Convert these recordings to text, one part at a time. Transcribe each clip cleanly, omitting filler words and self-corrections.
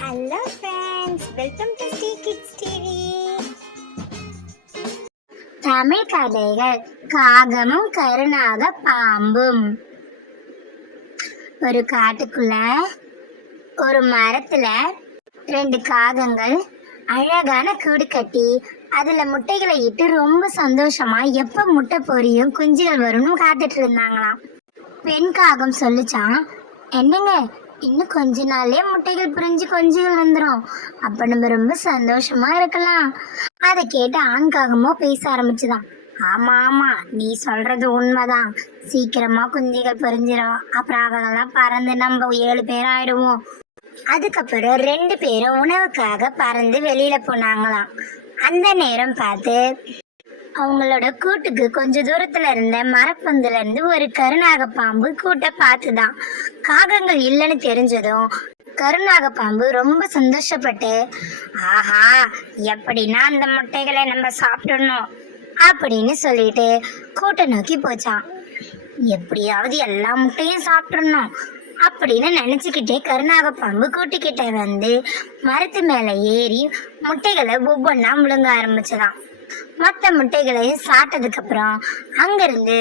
Hello friends, welcome to Sri kids TV. Tamil கதைகள். காகமும் கருணாக பாம்பும். ஒரு காட்டுக்குள்ள ஒரு மரத்துல 2 காகங்கள் அழகான கூடு கட்டி அதுல முட்டைகளை இட்டு ரொம்ப சந்தோஷமா எப்ப முட்டை பொரியும் குஞ்சுகள் வரும்னு காத்துட்டு இருந்தாங்களாம். பெண் காகம் சொல்லிச்சான், என்னங்க, இன்னும் கொஞ்ச நாள்லயே முட்டைகள் புரிஞ்சு குஞ்சுகள் வந்துடும், அப்ப நம்ம ரொம்ப சந்தோஷமா இருக்கலாம். அதை கேட்டு ஆண் காகமோ பேச ஆரம்பிச்சுதான், ஆமா ஆமா, நீ சொல்றது உண்மைதான், சீக்கிரமா குஞ்சுகள் புரிஞ்சிடும், அப்புறம் அவங்கெல்லாம் பறந்து நம்ம 7 பேர் ஆயிடுவோம். அதுக்கப்புறம் 2 பேரும் உணவுக்காக பறந்து வெளியில போனாங்களாம். அந்த நேரம் பார்த்து அவங்களோட கூட்டுக்கு கொஞ்ச தூரத்துல இருந்த மரப்பொந்துல இருந்து ஒரு கருநாக பாம்பு கூட்ட பார்த்துதான். காகங்கள் இல்லைன்னு தெரிஞ்சதும் கருநாக பாம்பு ரொம்ப சந்தோஷப்பட்டு, ஆஹா, எப்படின்னா அந்த முட்டைகளை நம்ம சாப்பிடணும் அப்படின்னு சொல்லிட்டு கூட்டை நோக்கி போச்சான். எப்படியாவது எல்லா முட்டையும் சாப்பிடணும் அப்படின்னு நினைச்சுக்கிட்டே கருநாக பாம்பு கூட்டுக்கிட்ட வந்து மரத்து மேல ஏறி முட்டைகளை ஒவ்வொன்றா முழுங்க ஆரம்பிச்சதான். மற்ற முட்டைகளையும் சாப்பிட்டதுக்கு அப்புறம் அங்கிருந்து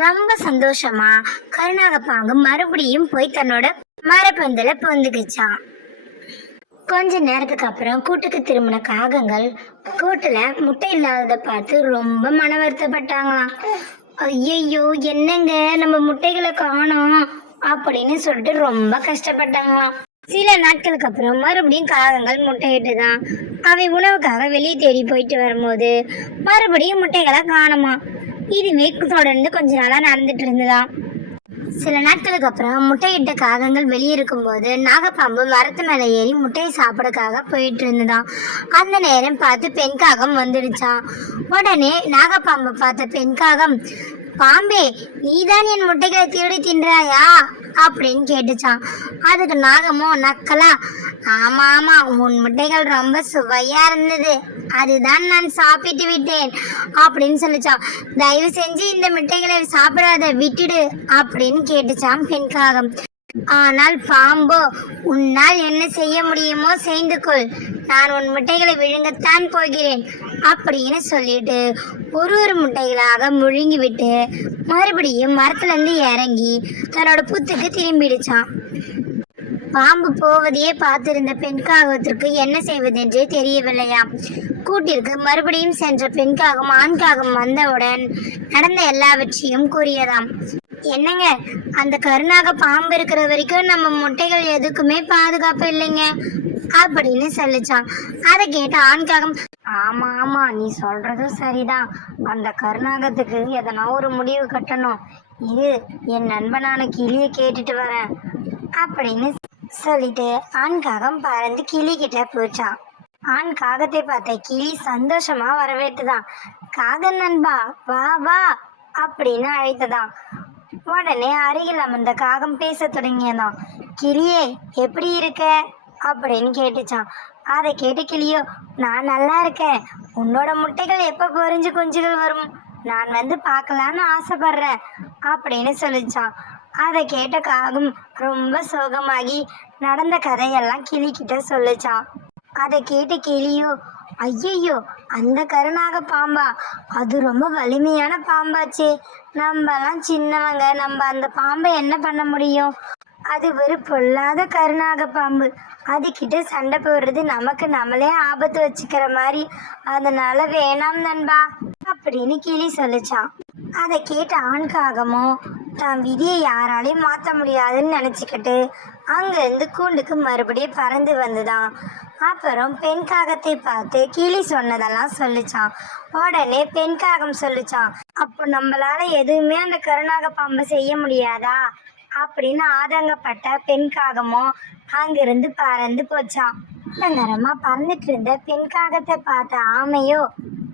ரொம்ப சந்தோஷமா கருநாக பாம்பு மறுபடியும் போய் தன்னோட மரப்பந்துல பொந்துக்குச்சான். கொஞ்ச நேரத்துக்கு அப்புறம் கூட்டுக்கு திரும்பின காகங்கள் கூட்டுல முட்டை இல்லாததை பார்த்து ரொம்ப மன வருத்தப்பட்டாங்களாம். ஐயோ, என்னங்க, நம்ம முட்டைகளை காணோம் அப்படின்னு சொல்லிட்டு ரொம்ப கஷ்டப்பட்டாங்களாம். சில நாட்களுக்கு அப்புறம் மறுபடியும் காகங்கள் முட்டையிட்டுதான். அவை உணவுக்காக வெளியே தேடி போயிட்டு வரும்போது மறுபடியும் முட்டைகளை காணுமா. இதுவே தொடர்ந்து கொஞ்ச நாளா நடந்துட்டு இருந்ததாம். சில நாட்களுக்கு அப்புறம் முட்டையிட்ட காகங்கள் வெளியே இருக்கும்போது நாகப்பாம்பு மரத்து மேலே ஏறி முட்டையை சாப்பிடக்காக போயிட்டு இருந்ததாம். அந்த நேரம் பார்த்து பெண் காகம் வந்துடுச்சான். உடனே நாகப்பாம்பை பார்த்த பெண் காகம், பாம்பே, நீதான் என் முட்டைகளை திருடி தின்றாயா அப்படின்னு கேட்டுச்சான். அதுக்கு நாகமோ நக்கலா, ஆமா ஆமா, உன் முட்டைகள் ரொம்ப சுவையா இருந்தது, அதுதான் நான் சாப்பிட்டு விட்டேன் அப்படின்னு சொல்லிச்சான். தயவு செஞ்சு இந்த முட்டைகளை சாப்பிடாத, விட்டுடு அப்படின்னு கேட்டுச்சான் பெண் காகம். ஆனால் பாம்போ, உன்னால் என்ன செய்ய முடியுமோ செய்து கொள், நான் உன் முட்டைகளை விழுங்கத்தான் போகிறேன் அப்படின்னு சொல்லிட்டு ஒரு முட்டைகளாக முழுங்கி விட்டு மறுபடியும் மரத்துல இருந்து இறங்கி தன்னோட புத்துக்கு திரும்பிடுச்சான். பாம்பு போவதையே பார்த்திருந்த பெண் காகத்திற்கு என்ன செய்வதென்றே தெரியவில்லையாம். கூட்டிற்கு மறுபடியும் சென்ற பெண் காகம் ஆண் காகம் வந்தவுடன் நடந்த எல்லாவற்றையும் கூறியதாம். என்னங்க, அந்த கருநாக பாம்பு இருக்கிற வரைக்கும் நம்ம முட்டைகள் எதுக்குமே பாதுகாப்பு இல்லைங்க அப்படின்னு சொல்லிச்சான். அதை கேட்ட ஆண் காகம், ஆமா ஆமா, நீ சொல்றதும் சரிதான், அந்த கருநாகத்துக்கு எதனா ஒரு முடிவு கட்டணும், இது என் நண்பனான கிளியை கேட்டுட்டு வரேன் அப்படின்னு சொல்லிட்டு ஆண் காகம் பறந்து கிளி கிட்ட போச்சான். ஆண் காகத்தை பார்த்த கிளி சந்தோஷமா வரவேற்றுதான். காக நண்பா, வா வா அப்படின்னு அழைத்ததான். உடனே அருகில் அமர்ந்த காகம் பேச தொடங்கியதான். கிளியே, எப்படி இருக்க அப்படின்னு கேட்டுச்சான். அதை கேட்டு கிளியோ, நான் நல்லா இருக்கேன், உன்னோட முட்டைகள் எப்ப பொரிஞ்சு குஞ்சுகள் வரும், நான் வந்து பார்க்கலான்னு ஆசைப்படுறேன் அப்படின்னு சொல்லிச்சான். அதை கேட்ட காகம் ரொம்ப சோகமாகி நடந்த கதையெல்லாம் கிளிக்கிட்ட சொல்லிச்சான். அதை கேட்டு கிளியோ, ஐயையோ, அந்த கருநாக பாம்பா, அது ரொம்ப வலிமையான பாம்பாச்சே, நம்மலாம் சின்னவங்க, நம்ம அந்த பாம்பை என்ன பண்ண முடியும், அது ஒரு பொல்லாத கருநாக பாம்பு, அதுக்கிட்ட சண்டை போடுறது நமக்கு நம்மளே ஆபத்து வச்சுக்கிற மாதிரி, அதனால வேணாம் நண்பா அப்படின்னு கிளி சொல்லிச்சான். அதை கேட்ட ஆண் காகமோ தான் விதியை யாராலையும் மாற்ற முடியாதுன்னு நினச்சிக்கிட்டு அங்கேருந்து கூண்டுக்கு மறுபடியும் பறந்து வந்துதான். அப்புறம் பெண் காகத்தை பார்த்து கிளி சொன்னதெல்லாம் சொல்லிச்சான். உடனே பெண் காகம் சொல்லிச்சான், அப்போ நம்மளால எதுவுமே அந்த கருநாக பாம்பை செய்ய முடியாதா அப்படின்னு ஆதங்கப்பட்ட பெண் காகமோ அங்கிருந்து பறந்து போச்சான். நேரமா பறந்துட்டு இருந்த பெண் காகத்தை பார்த்த ஆமையோ,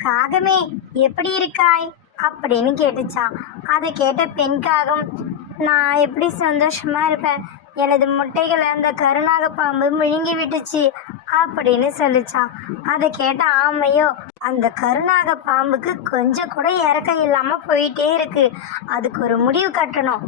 காகமே, எப்படி இருக்காய் அப்படின்னு கேட்டுச்சான். அதை கேட்ட பெண் காகம், நான் எப்படி சந்தோஷமா இருப்பேன், எனது முட்டைகளை அந்த கருநாக பாம்பு விழுங்கி விட்டுச்சு அப்படின்னு சொல்லிச்சான். அதை கேட்ட ஆமையோ, அந்த கருநாக பாம்புக்கு கொஞ்சம் கூட இறக்கம் இல்லாம போயிட்டே இருக்கு, அதுக்கு ஒரு முடிவு கட்டணும்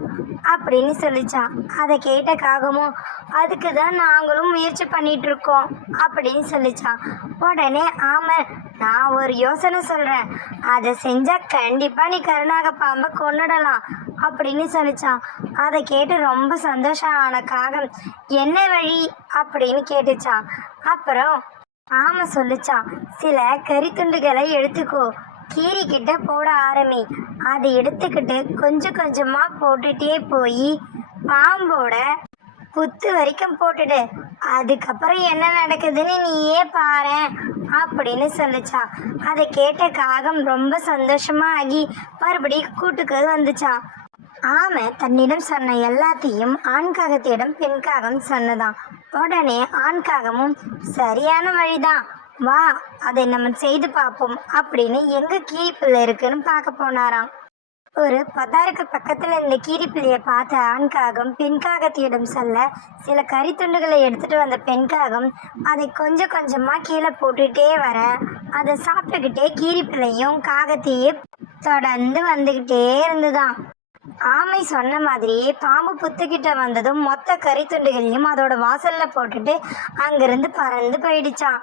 அப்படின்னு சொல்லிச்சான். அதை கேட்ட காகமும், அதுக்கு தான் நாங்களும் முயற்சி பண்ணிட்டு இருக்கோம் அப்படின்னு சொல்லிச்சான். உடனே ஆமை, நான் ஒரு யோசனை சொல்றேன், அதை செஞ்சா கண்டிப்பா நீ கருநாக பாம்பை கொன்னுடலாம் அப்படின்னு சொல்லிச்சான். அதை கேட்டு ரொம்ப சந்தோஷம் ஆன காகம், என்ன வழி அப்படின்னு கேட்டுச்சான். அப்புறம் ஆமை சொல்லிச்சான், சில கறித்துண்டுகளை எடுத்துக்கோ, கீரிக்கிட்ட போட ஆரம்பி, அதை எடுத்துக்கிட்டு கொஞ்சம் கொஞ்சமா போட்டுட்டே போய் பாம்போட புத்து வரைக்கும் போட்டுடு, அதுக்கப்புறம் என்ன நடக்குதுன்னு நீயே பாரு அப்படின்னு சொல்லிச்சான். அதை கேட்ட காகம் ரொம்ப சந்தோஷமா ஆகி மறுபடியும் கூட்டுக்கு வந்துச்சான். ஆமை தன்னிடம் சொன்ன எல்லாத்தையும் ஆண் காகத்திடம் பெண் காகம் சொன்னதாம். உடனே ஆண் காகமும், சரியான வழிதான், வா அதை நம்ம செய்து பார்ப்போம் அப்படின்னு எங்க கீரிப்பிள்ளை இருக்குன்னு பார்க்க போனாராம். ஒரு பதாருக்கு பக்கத்துல இந்த கீரிப்பிள்ளையை பார்த்த ஆண் காகம் பெண் காகத்திடம் சொல்ல, சில கறித்துண்டுகளை எடுத்துட்டு வந்த பெண் காகம் அதை கொஞ்சம் கொஞ்சமா கீழே போட்டுட்டே வர, அதை சாப்பிட்டுக்கிட்டே கீரிப்பிள்ளையும் காகத்தையே தொடர்ந்து வந்துகிட்டே இருந்துதான். ஆமை சொன்ன மாதிரியே பாம்பு புத்துக்கிட்ட வந்ததும் மொத்த கறித்துண்டுகளையும் அதோட வாசல்ல போட்டுட்டு அங்கிருந்து பறந்து போயிடுச்சான்.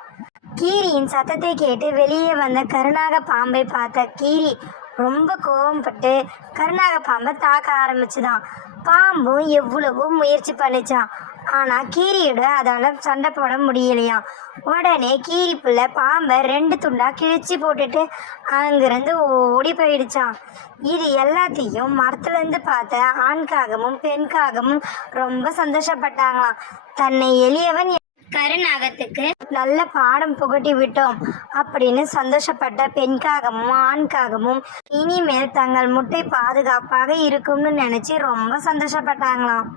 கீரியின் சத்தத்தை கேட்டு வெளியே வந்த கருநாக பாம்பை பார்த்த கீரி ரொம்ப கோபப்பட்டு கருநாக பாம்பை தாக்க ஆரம்பிச்சுதான். பாம்பும் எவ்வளவோ முயற்சி பண்ணிச்சான், ஆனா கீரியோட அதால சண்டை போட முடியலையாம். உடனே கீரி பிள்ளை பாம்பை 2 துண்டா கிழிச்சு போட்டுட்டு அங்கிருந்து ஓடி போயிடுச்சான். இது எல்லாத்தையும் மரத்துல இருந்து பார்த்த ஆண்காகமும் பெண்காகமும் ரொம்ப சந்தோஷப்பட்டாங்களாம். தன்னை எளியவன் கருநாகத்துக்கு நல்ல பாடம் புகட்டி விட்டோம் அப்படின்னு சந்தோஷப்பட்ட பெண்காகமும் ஆண்காகமும் இனிமேல் தங்கள் முட்டை பாதுகாப்பாக இருக்கும்னு நினைச்சு ரொம்ப சந்தோஷப்பட்டாங்களாம்.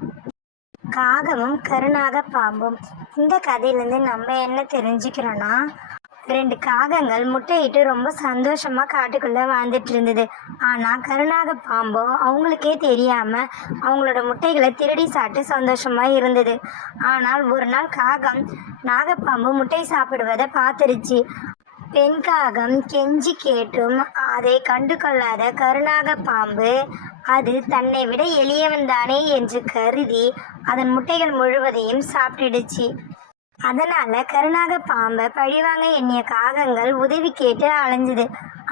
காகமும் கருநாக பாம்பும். இந்த கதையிலேருந்து நம்ம என்ன தெரிஞ்சுக்கிறோன்னா, 2 காகங்கள் முட்டையிட்டு ரொம்ப சந்தோஷமா காட்டுக்குள்ள வாழ்ந்துட்டு இருந்தது. ஆனா கருநாக பாம்போ அவங்களுக்கே தெரியாம அவங்களோட முட்டைகளை திருடி சாப்பிட்டு சந்தோஷமா இருந்தது. ஆனால் ஒரு நாள் காகம் நாகப்பாம்பு முட்டை சாப்பிடுவதை பார்த்துருச்சு. பெண் காகம் கெஞ்சி கேட்டும் அதை கண்டு கொள்ளாத கருநாக பாம்பு அது தன்னை விட எளியவன் தானே என்று கருதி அதன் முட்டைகள் முழுவதையும் சாப்பிட்டுடுச்சு. அதனால கருநாக பாம்பை பழிவாங்க எண்ணிய காகங்கள் உதவி கேட்டு அலைஞ்சுது.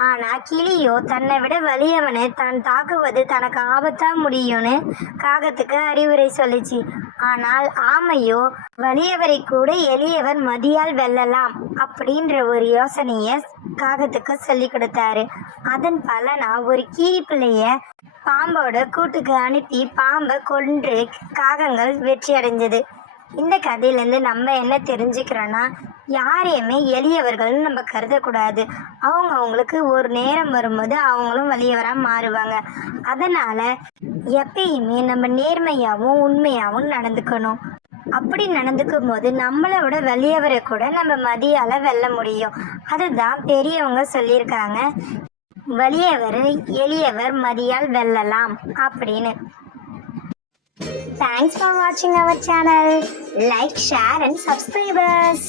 ஆனா கிளியோ தன்னை விட வலியவனை தான் தாக்குவது தனக்கு ஆபத்தா முடியும்னு காகத்துக்கு அறிவுரை சொல்லிச்சு. ஆனால் ஆமையோ வலியவரை கூட எளியவர் மதியால் வெல்லலாம் அப்படின்ற ஒரு யோசனைய காகத்துக்கு சொல்லி கொடுத்தாரு. அதன் பலனா ஒரு கீரி பிள்ளைய பாம்போட கூட்டுக்கு அனுப்பி பாம்பை கொன்று காகங்கள் வெற்றி அடைஞ்சது. இந்த கதையிலேருந்து நம்ம என்ன தெரிஞ்சுக்கிறோன்னா, யாரையுமே எளியவர்கள்னு நம்ம கருதக்கூடாது. அவங்களுக்கு ஒரு நேரம் வரும்போது அவங்களும் வலியவராக மாறுவாங்க. அதனால் எப்பயுமே நம்ம நேர்மையாகவும் உண்மையாகவும் நடந்துக்கணும். அப்படி நடந்துக்கும் போது நம்மளை விட வலியவரை கூட நம்ம மதியால் வெல்ல முடியும். அதுதான் பெரியவங்க சொல்லியிருக்காங்க, வலியவர் எளியவர் மதியால் வெல்லலாம் அப்படின்னு. Thanks for watching our channel. Like, share and subscribe us.